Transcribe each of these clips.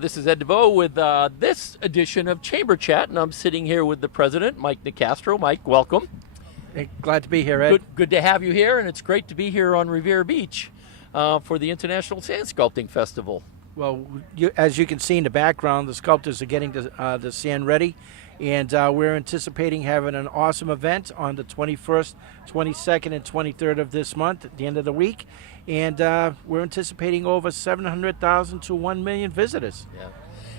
This is Ed DeVoe with this edition of Chamber Chat, and I'm sitting here with the president, Mike Nicastro. Mike, welcome. Hey, glad to be here, Ed. Good to have you here, and it's great to be here on Revere Beach for the International Sand Sculpting Festival. Well, as you can see in the background, the sculptors are getting the sand ready, and we're anticipating having an awesome event on the 21st, 22nd, and 23rd of this month at the end of the week. And we're anticipating over 700,000 to 1 million visitors. Yeah,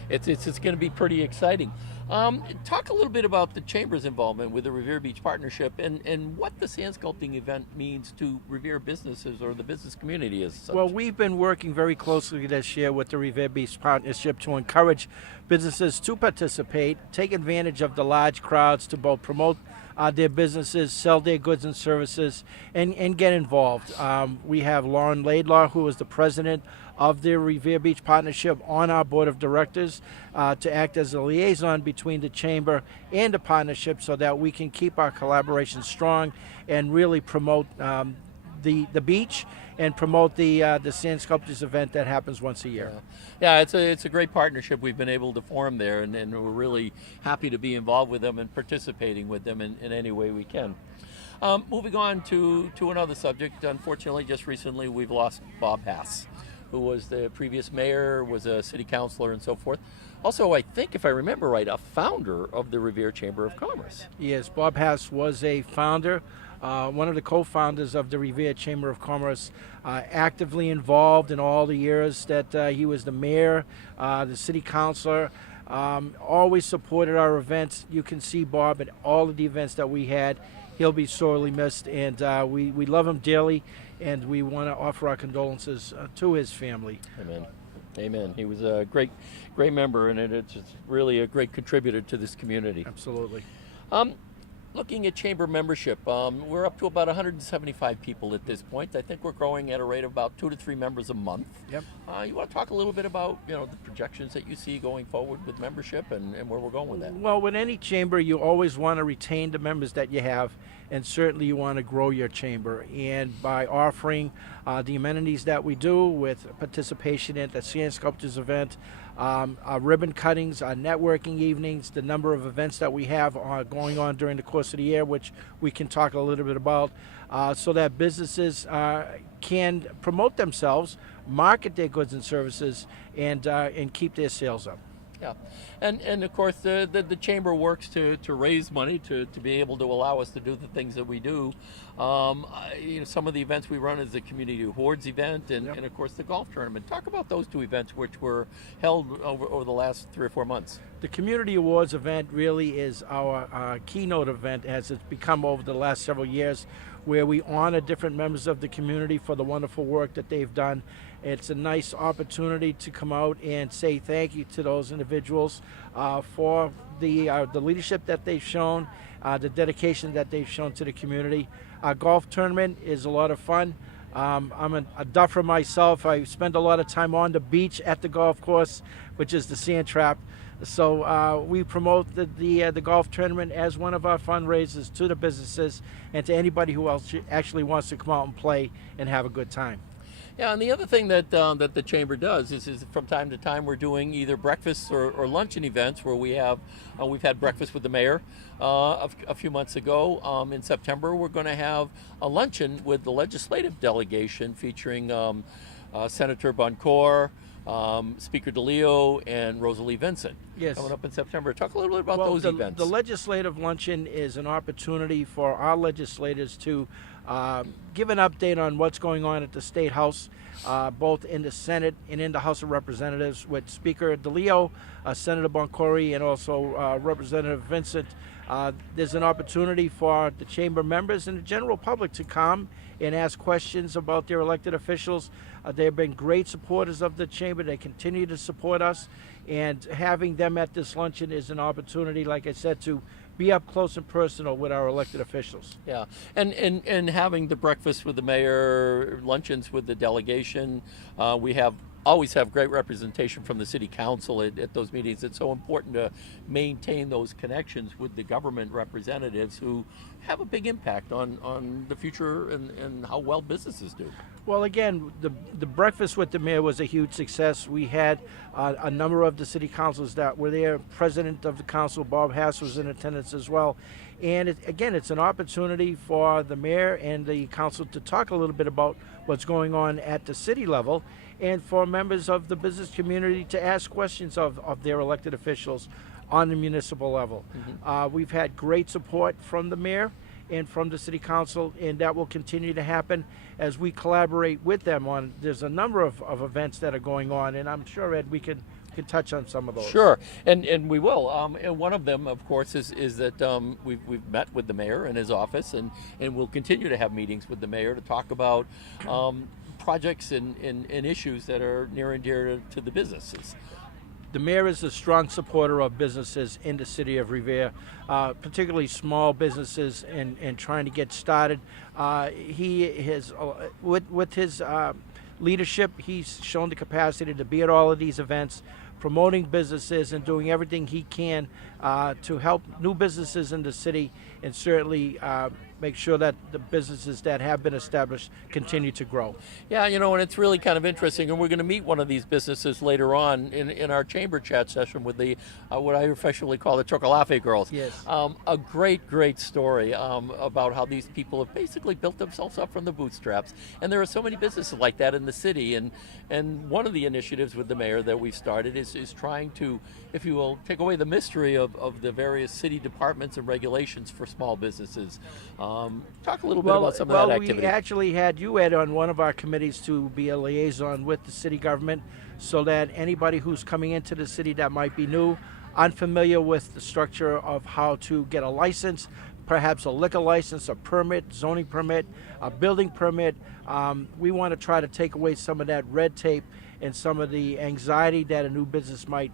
it's going to be pretty exciting. Talk a little bit about the Chamber's involvement with the Revere Beach Partnership and what the sand sculpting event means to Revere businesses or the business community as such. Well, we've been working very closely this year with the Revere Beach Partnership to encourage businesses to participate, take advantage of the large crowds to both promote their businesses, sell their goods and services, and get involved. We have Lauren Laidlaw, who is the president of the Revere Beach Partnership, on our board of directors to act as a liaison between the Chamber and the partnership so that we can keep our collaboration strong and really promote the beach and promote the Sand Sculptors event that happens once a year. Yeah, it's a great partnership we've been able to form there, and we're really happy to be involved with them and participating with them in any way we can. Moving on to another subject, unfortunately, just recently we've lost Bob Hass, who was the previous mayor, was a city councilor, and so forth. Also, I think, if I remember right, a founder of the Revere Chamber of Commerce. Yes, Bob Hass was a founder, one of the co-founders of the Revere Chamber of Commerce, actively involved in all the years that he was the mayor, the city councilor, always supported our events. You can see Bob at all of the events that we had. He'll be sorely missed, and we love him dearly, and we want to offer our condolences to his family. Amen. Amen. He was a great member, and it's really a great contributor to this community. Absolutely. Looking at chamber membership, we're up to about 175 people at this point. I think we're growing at a rate of about 2 to 3 members a month. Yep. You want to talk a little bit about the projections that you see going forward with membership and where we're going with that? Well, with any chamber, you always want to retain the members that you have, and certainly you want to grow your chamber. And by offering the amenities that we do with participation at the Sand Sculptors event, our ribbon cuttings, our networking evenings, the number of events that we have going on during the course of the year, which we can talk a little bit about, so that businesses can promote themselves, market their goods and services, and keep their sales up. Yeah, and of course the chamber works to raise money to be able to allow us to do the things that we do. Some of the events we run is the Community Awards event and of course the golf tournament. Talk about those two events which were held over the last 3 or 4 months. The Community Awards event really is our keynote event, as it's become over the last several years, where we honor different members of the community for the wonderful work that they've done. It's a nice opportunity to come out and say thank you to those individuals for the leadership that they've shown, the dedication that they've shown to the community. Our golf tournament is a lot of fun. I'm a duffer myself. I spend a lot of time on the beach at the golf course, which is the Sand Trap. So we promote the golf tournament as one of our fundraisers to the businesses and to anybody who else actually wants to come out and play and have a good time. Yeah, and the other thing that the chamber does is from time to time we're doing either breakfast or luncheon events where we've had breakfast with the mayor a few months ago. In September we're going to have a luncheon with the legislative delegation featuring Senator Boncour, Speaker DeLeo, and Rosalie Vincent. Yes. Coming up in September. Talk a little bit about those events. The legislative luncheon is an opportunity for our legislators to give an update on what's going on at the State House, both in the Senate and in the House of Representatives, with Speaker DeLeo, Senator Boncour, and also Representative Vincent. There's an opportunity for the chamber members and the general public to come and ask questions about their elected officials. They've been great supporters of the chamber. They continue to support us, and having them at this luncheon is an opportunity, like I said, to be up close and personal with our elected officials. Yeah, and having the breakfast with the mayor, luncheons with the delegation. We have always have great representation from the city council at those meetings. It's so important to maintain those connections with the government representatives who have a big impact on the future and how well businesses do. Well, again, the breakfast with the mayor was a huge success. We had a number of the city councils that were there. President of the council, Bob Hass, was in attendance as well. And again, it's an opportunity for the mayor and the council to talk a little bit about what's going on at the city level, and for members of the business community to ask questions of their elected officials on the municipal level. We've had great support from the mayor and from the city council, and that will continue to happen as we collaborate with them on. There's a number of events that are going on, and I'm sure, Ed, we can touch on some of those. Sure, and we will. And one of them, of course, is that we've met with the mayor in his office, and we'll continue to have meetings with the mayor to talk about projects and issues that are near and dear to the businesses. The mayor is a strong supporter of businesses in the city of Revere, particularly small businesses and trying to get started. He has, with his leadership, he's shown the capacity to be at all of these events, promoting businesses and doing everything he can to help new businesses in the city, and certainly make sure that the businesses that have been established continue to grow. Yeah, and it's really kind of interesting, and we're going to meet one of these businesses later on in our chamber chat session with the what I affectionately call the Chocolate Girls. Yes. A great story about how these people have basically built themselves up from the bootstraps, and there are so many businesses like that in the city, and one of the initiatives with the mayor that we've started is trying to, if you will, take away the mystery of the various city departments and regulations for small businesses. Talk a little bit about some of that activity. We actually had you, Ed, on one of our committees to be a liaison with the city government, so that anybody who's coming into the city that might be new, unfamiliar with the structure of how to get a license, perhaps a liquor license, a permit, zoning permit, a building permit, we want to try to take away some of that red tape and some of the anxiety that a new business might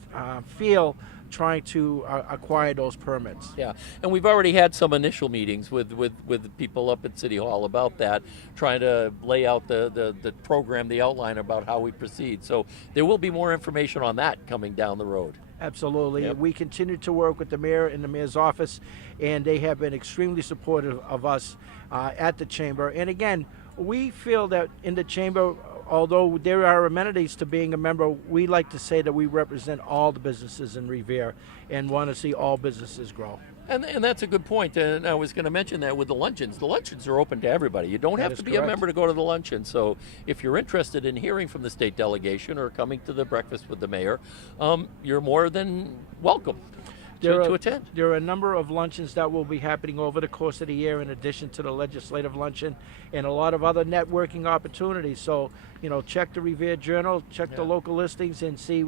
feel trying to acquire those permits. Yeah, and we've already had some initial meetings with people up at City Hall about that, trying to lay out the program, the outline about how we proceed. So there will be more information on that coming down the road. Absolutely. Yep. We continue to work with the mayor and the mayor's office, and they have been extremely supportive of us at the chamber. And again, we feel that in the chamber, although there are amenities to being a member, we like to say that we represent all the businesses in Revere and want to see all businesses grow. And that's a good point. And I was going to mention that with the luncheons. The luncheons are open to everybody. You don't have to be a member to go to the luncheon. So if you're interested in hearing from the state delegation or coming to the breakfast with the mayor, you're more than welcome to attend. There are a number of luncheons that will be happening over the course of the year, in addition to the legislative luncheon, and a lot of other networking opportunities. So, check the Revere Journal, check the local listings, and see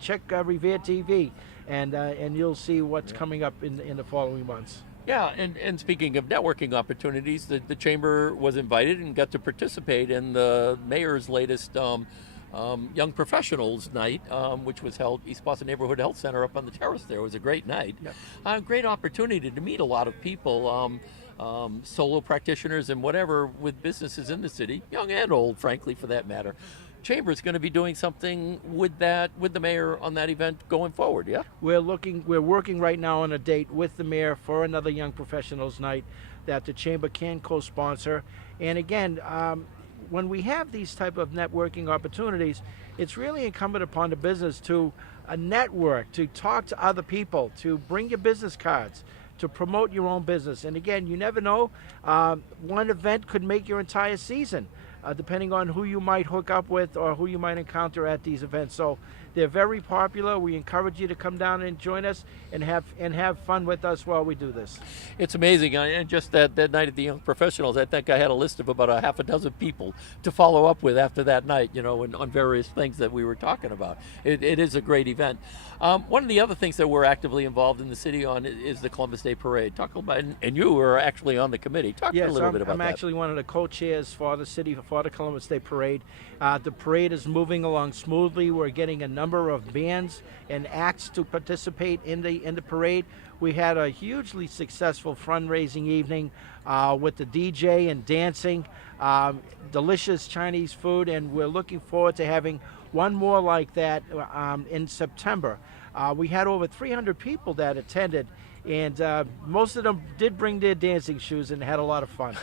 check Revere TV, and you'll see what's coming up in the following months. Yeah, and speaking of networking opportunities, the chamber was invited and got to participate in the mayor's latest Young Professionals Night, which was held East Boston Neighborhood Health Center up on the terrace there. It was a great night. Yep. Great opportunity to meet a lot of people, solo practitioners and whatever, with businesses in the city, young and old, frankly, for that matter. Chamber is going to be doing something with the mayor on that event going forward. Yeah, we're working right now on a date with the mayor for another Young Professionals Night that the chamber can co-sponsor. And again, when we have these type of networking opportunities, it's really incumbent upon the business to network, to talk to other people, to bring your business cards, to promote your own business. And again, you never know, one event could make your entire season, depending on who you might hook up with or who you might encounter at these events. So they're very popular. We encourage you to come down and join us and have fun with us while we do this. It's amazing. And just that night at the Young Professionals, I think I had a list of about a half a dozen people to follow up with after that night, and on various things that we were talking about. It is a great event. One of the other things that we're actively involved in the city on is the Columbus Day Parade. Talk about, and you were actually on the committee. Talk a little bit about that. I'm actually one of the co-chairs for the city for the Columbus Day Parade. The parade is moving along smoothly. We're getting a number of bands and acts to participate in the parade. We had a hugely successful fundraising evening with the DJ and dancing, delicious Chinese food, and we're looking forward to having one more like that in September. We had over 300 people that attended, and most of them did bring their dancing shoes and had a lot of fun.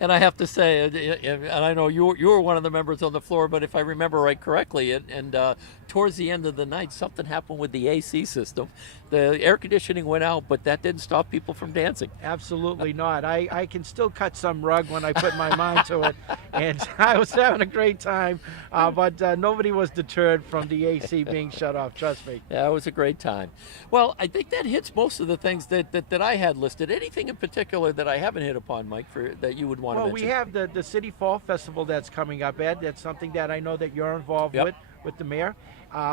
And I have to say, and I know you were one of the members on the floor, but if I remember right correctly, and towards the end of the night, something happened with the AC system. The air conditioning went out, but that didn't stop people from dancing. Absolutely not. I can still cut some rug when I put my mind to it, and I was having a great time, but nobody was deterred from the AC being shut off, trust me. Yeah, it was a great time. Well, I think that hits most of the things that I had listed. Anything in particular that I haven't hit upon, Mike, that you would want to mention? We have the City Fall Festival that's coming up, Ed. That's something that I know that you're involved with the mayor.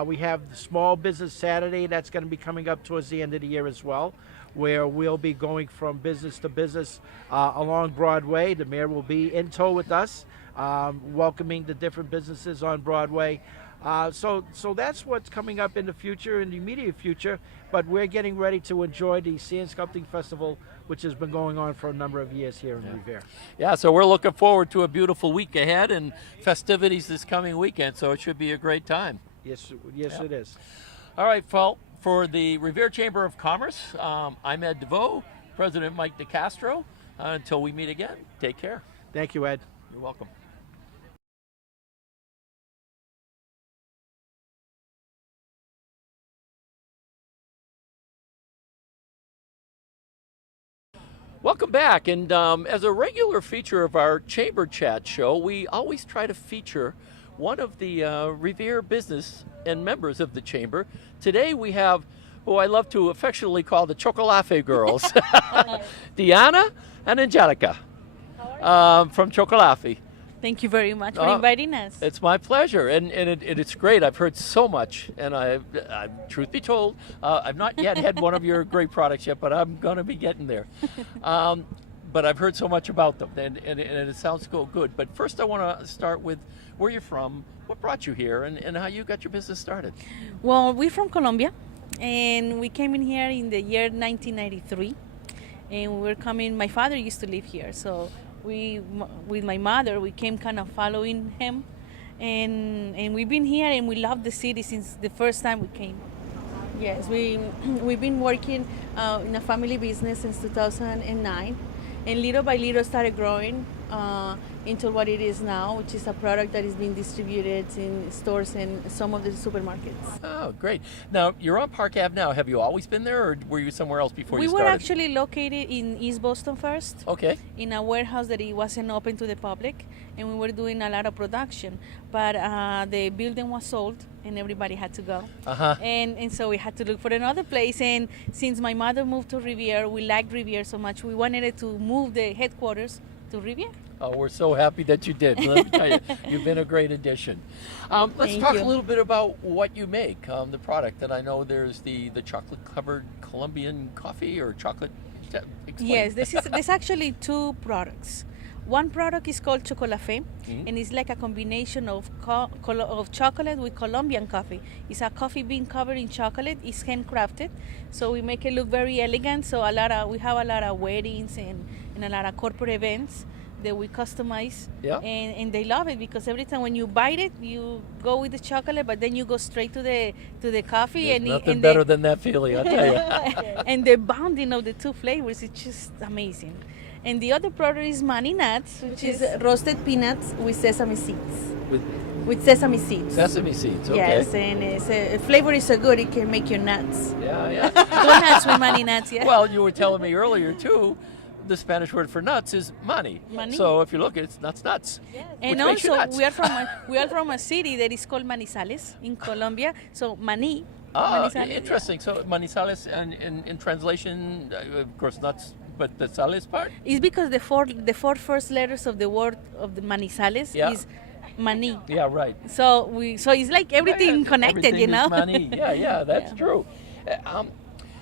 We have the Small Business Saturday that's going to be coming up towards the end of the year as well, where we'll be going from business to business along Broadway. The mayor will be in tow with us, welcoming the different businesses on Broadway. So that's what's coming up in the future, in the immediate future, but we're getting ready to enjoy the Sand Sculpting Festival, which has been going on for a number of years here in Revere. Yeah, so we're looking forward to a beautiful week ahead and festivities this coming weekend, so it should be a great time. Yes, it is. All right, well, for the Revere Chamber of Commerce, I'm Ed DeVoe, President Mike DeCastro. Until we meet again, take care. Thank you, Ed. You're welcome. Welcome back, and as a regular feature of our Chamber Chat show, we always try to feature one of the Revere business and members of the Chamber. Today we have who I love to affectionately call the Chocolafe girls, Diana and Angelica from Chocolafe. Thank you very much for inviting us. It's my pleasure, and it's great. I've heard so much, and I truth be told, I've not yet had one of your great products yet, but I'm going to be getting there. But I've heard so much about them, and it sounds so good. But first I want to start with where you're from, what brought you here, and how you got your business started. Well, we're from Colombia, and we came in here in the year 1993, and we're coming, my father used to live here, so we, with my mother, we came kind of following him, and we've been here, and we love the city since the first time we came. Yes, we've been working in a family business since 2009, and little by little started growing into what it is now, which is a product that is being distributed in stores and some of the supermarkets. Oh, great. Now, you're on Park Ave now. Have you always been there, or were you somewhere else before you started? We were actually located in East Boston first. Okay. In a warehouse that it wasn't open to the public, and we were doing a lot of production. But the building was sold, and everybody had to go. And so we had to look for another place. And since my mother moved to Revere, we liked Revere so much, we wanted to move the headquarters to Revere. Oh, we're so happy that you did. Let me tell you, you've been a great addition. Let's talk a little bit about what you make, the product. And I know there's the chocolate-covered Colombian coffee or chocolate. Explain. Yes, there's actually two products. One product is called Chocolafe, and it's like a combination of chocolate with Colombian coffee. It's a coffee bean covered in chocolate. It's handcrafted, so we make it look very elegant. So we have a lot of weddings and a lot of corporate events that we customize, and they love it because every time when you bite it, you go with the chocolate, but then you go straight to the coffee. There's nothing better than that feeling, I'll tell you. And the bonding of the two flavors is just amazing. And the other product is Mani Nuts, which is roasted peanuts with sesame seeds. With sesame seeds. Sesame seeds, okay. Yes, and the flavor is so good it can make you nuts. Yeah. Donuts with Mani Nuts, yeah. Well, you were telling me earlier too, the Spanish word for nuts is mani. So if you look, it's nuts. Yes. And also, we are from a city that is called Manizales in Colombia. So Mani. Manizales, interesting. So Manizales, in translation, of course, nuts. But the sales part? It's because the four first letters of the word of the Manizales is Mani. Yeah, right. So it's like everything connected, everything you know. Is Mani. Yeah, that's true.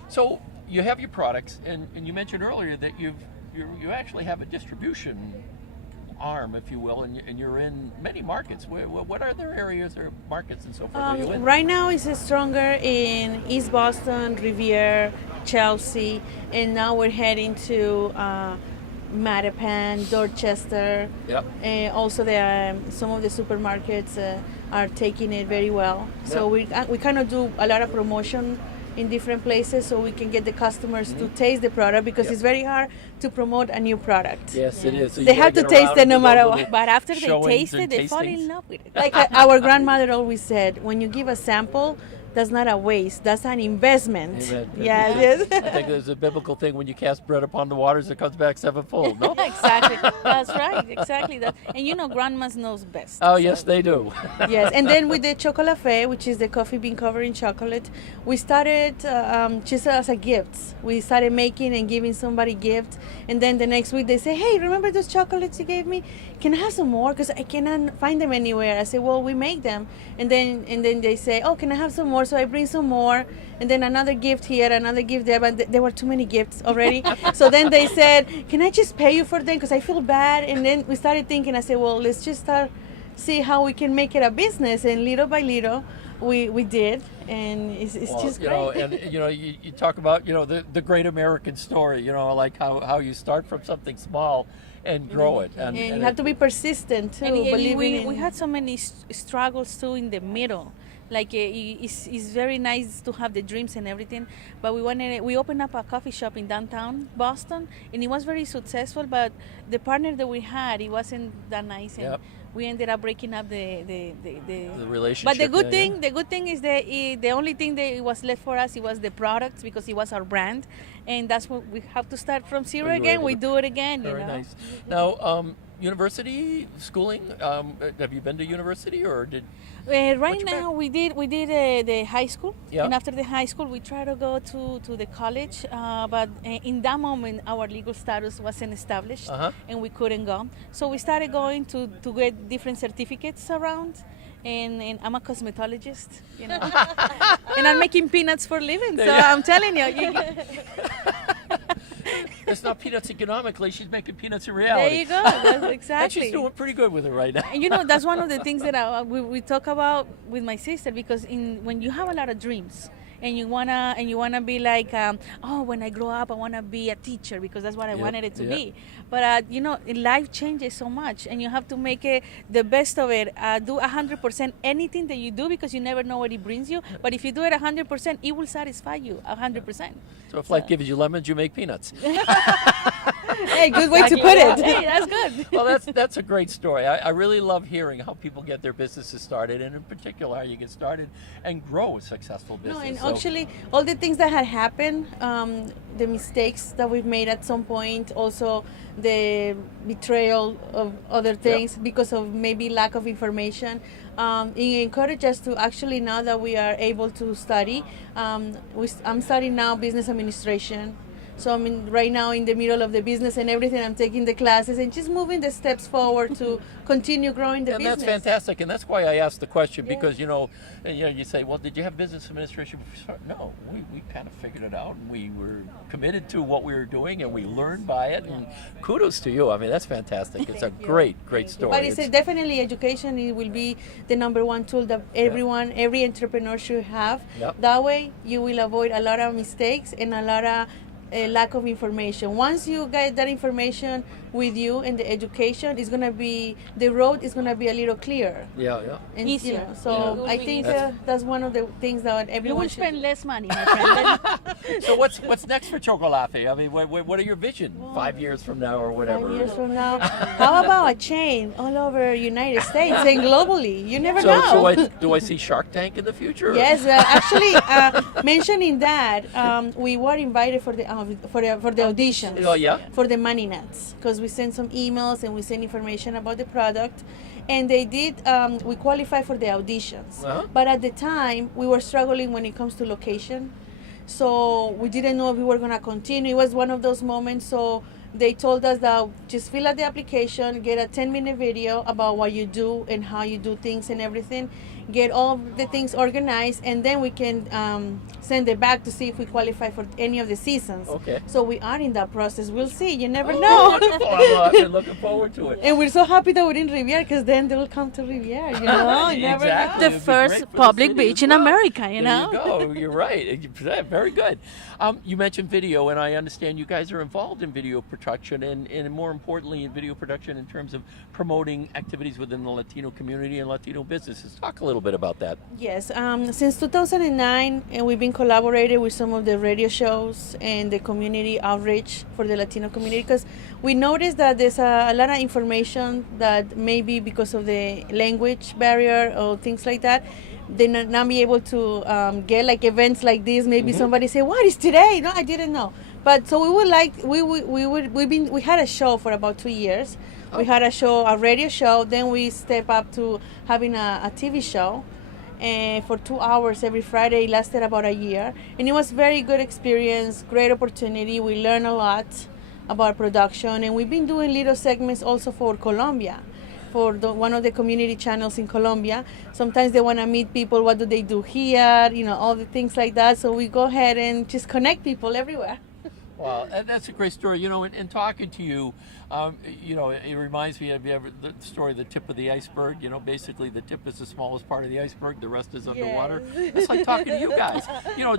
So you have your products, and you mentioned earlier that you actually have a distribution arm, if you will, and you're in many markets. What other areas or markets and so forth are you in? Right now it's stronger in East Boston, Revere, Chelsea, and now we're heading to Mattapan, Dorchester. Yep. And also some of the supermarkets are taking it very well. So we kind of do a lot of promotion in different places so we can get the customers to taste the product because it's very hard to promote a new product. Yes, it is. So They you have gotta to get taste around it and no do matter those what. little But after they showings taste and it, they fall tastings. in love with it. Like our grandmother always said, when you give a sample, that's not a waste. That's an investment. Amen. Yes. I think there's a biblical thing: when you cast bread upon the waters, it comes back sevenfold. No? Exactly. That's right. Exactly that. And you know, grandmas knows best. Oh, yes, they do. Yes. And then with the Chocolafe, which is the coffee bean covered in chocolate, we started just as a gift. We started making and giving somebody gifts. And then the next week they say, hey, remember those chocolates you gave me? Can I have some more? Because I cannot find them anywhere. I say, well, we make them. And then they say, oh, can I have some more? So I bring some more. And then another gift here, another gift there. But there were too many gifts already. So then they said, can I just pay you for them? Because I feel bad. And then we started thinking, I said, well, let's just see how we can make it a business. And little by little, we did. And it's just you great. know, and you talk about the great American story. Like how you start from something small and grow it. And you have to be persistent too. And We we had so many struggles too in the middle. Like it's very nice to have the dreams and everything, but we opened up a coffee shop in downtown Boston, and it was very successful. But the partner that we had, it wasn't that nice, and Yep. we ended up breaking up the relationship. But the good yeah, thing, the good thing is that the only thing that was left for us, it was the product because it was our brand, and that's what we have to start from zero you were again. able We to- do it again. Very you know? nice. Now, university schooling. Have you been to university or did? Right What's your now, we did the high school, Yeah. and after the high school, we tried to go to the college, but in that moment, our legal status wasn't established, Uh-huh. and we couldn't go. So we started going to get different certificates around, and I'm a cosmetologist, and I'm making peanuts for a living. So I'm telling you. It's not peanuts economically. She's making peanuts in There reality. you go. That's And exactly. she's doing pretty good with it right now. And that's one of the things that we talk about with my sister, because when you have a lot of dreams and you wanna be like, when I grow up I wanna be a teacher because that's what I Yep, wanted it to yep. be. But life changes so much, and you have to make it the best of it. Do 100% anything that you do because you never know what it brings you. But if you do it 100%, it will satisfy you 100%. So if life gives you lemons, you make peanuts. Hey, good way to put it. Hey, that's good. Well, that's a great story. I really love hearing how people get their businesses started, and in particular how you get started and grow a successful business. No, and So- actually, all the things that had happened, the mistakes that we've made at some point, also the betrayal of other things because of maybe lack of information, it encouraged us to actually, now that we are able to study, I'm studying now business administration. So I'm right now in the middle of the business and everything. I'm taking the classes and just moving the steps forward to continue growing the And business. that's fantastic, and that's why I asked the question, Yeah. because you say, well, did you have business administration before? No, we kind of figured it out, and we were committed to what we were doing, and we learned by it. And kudos to you. I mean, that's fantastic. It's a great story. But it's definitely education. It will be the number one tool that every entrepreneur should have. Yep. That way, you will avoid a lot of mistakes and a lot of lack of information. Once you get that information with you and the education, it's gonna be the road is gonna be a little clearer. Yeah. And, Easier. so Yeah. I think That's- that's one of the things that You everyone will should. spend less money, my friend. So what's next for Chocolafe? I mean, what are your vision 5 years from now or whatever? 5 years from now, how about a chain all over United States and globally? You never So know. do I see Shark Tank in the future? Yes, actually, mentioning that, we were invited for the auditions. Oh, yeah? For the Money Nuts, because we sent some emails and we sent information about the product, and they did. We qualified for the auditions, Uh-huh. but at the time we were struggling when it comes to location, so we didn't know if we were gonna continue. It was one of those moments, so. They told us that just fill out the application, get a 10-minute video about what you do and how you do things and everything, get all of the things organized, and then we can send it back to see if we qualify for any of the seasons. Okay. So we are in that process. We'll see. You never Oh, know. wonderful. I've been looking forward to it. And we're so happy that we're in Riviera, because then they will come to Riviera. You know, you never Exactly. know. It The would be first great for the public city as beach in well. America, There you know? you go. You're right. Very good. You mentioned video, and I understand you guys are involved in video production and more importantly in video production in terms of promoting activities within the Latino community and Latino businesses. Talk a little bit about that. Yes, since 2009, and we've been collaborating with some of the radio shows and the community outreach for the Latino community, because we noticed that there's a lot of information that maybe because of the language barrier or things like that, they not be able to get like events like this. Maybe somebody say, "What is today?" No, I didn't know. But so we would like we had a show for about 2 years. We had a radio show. Then we step up to having a TV show, and for 2 hours every Friday. It lasted about a year, and it was very good experience, great opportunity. We learned a lot about production, and we've been doing little segments also for Colombia, for one of the community channels in Colombia. Sometimes they want to meet people. What do they do here? All the things like that. So we go ahead and just connect people everywhere. Wow, that's a great story. In talking to you, it reminds me of the story, the tip of the iceberg. Basically the tip is the smallest part of the iceberg. The rest is underwater. Yes. It's like talking to you guys.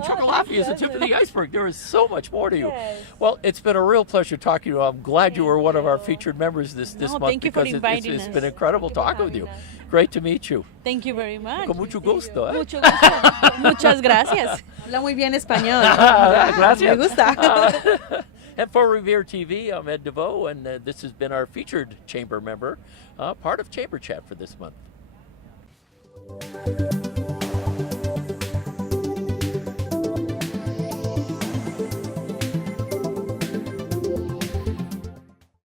Chocolate is the tip of the iceberg. There is so much more to you. Yes. Well, it's been a real pleasure talking to you. I'm glad you were one of our featured members this month thank you for because inviting it's us. been incredible talking with you. having us. Great to meet you. Thank you very much. Con mucho gusto. ¿Eh? Mucho gusto. Muchas gracias. Habla muy bien español. Gracias. Me gusta. And for Revere TV, I'm Ed DeVoe, and this has been our featured chamber member, part of Chamber Chat for this month.